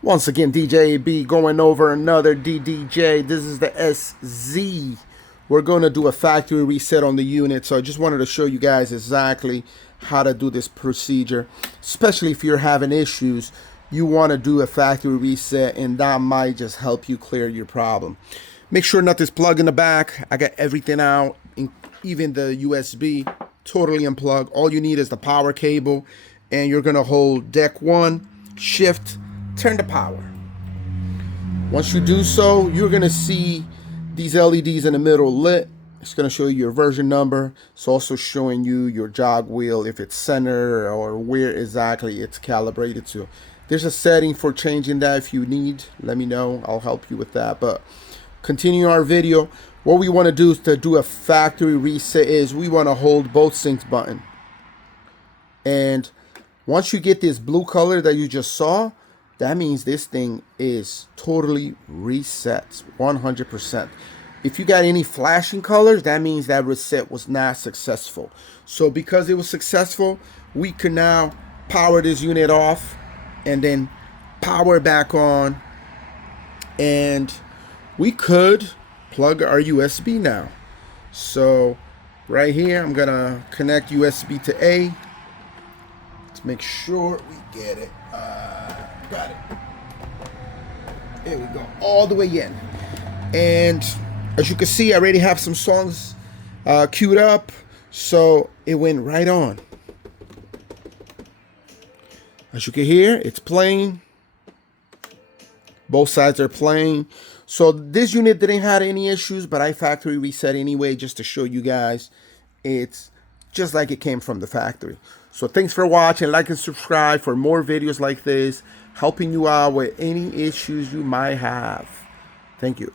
Once again, DJ B going over another DDJ. This is the SZ. We're going to do a factory reset on the unit. So I just wanted to show you guys exactly how to do this procedure. Especially if you're having issues, you want to do a factory reset, and that might just help you clear your problem. Make sure nothing's plugged in the back. I got everything out, even the USB, totally unplugged. All you need is the power cable, and you're going to hold deck 1, shift, turn to power. Once you do so, you're going to see these LEDs in the middle lit. It's going to show you your version number. It's also showing you your jog wheel, if it's center or where exactly it's calibrated to. There's a setting for changing that. If you need, let me know. I'll help you with that. But continue our video. What we want to do is to do a factory reset is we want to hold both syncs button. And once you get this blue color that you just saw, that means this thing is totally reset 100%. If you got any flashing colors, that means that reset was not successful. So because it was successful, we can now power this unit off and then power it back on. And we could plug our USB now. So right here, I'm gonna connect USB to A. Let's make sure we get it. Got it. There we go, all the way in. And as you can see, I already have some songs queued up, so it went right on. As you can hear, it's playing. Both sides are playing. So this unit didn't have any issues, but I factory reset anyway, just to show you guys it's just like it came from the factory. So thanks for watching. Like and subscribe for more videos like this, helping you out with any issues you might have. Thank you.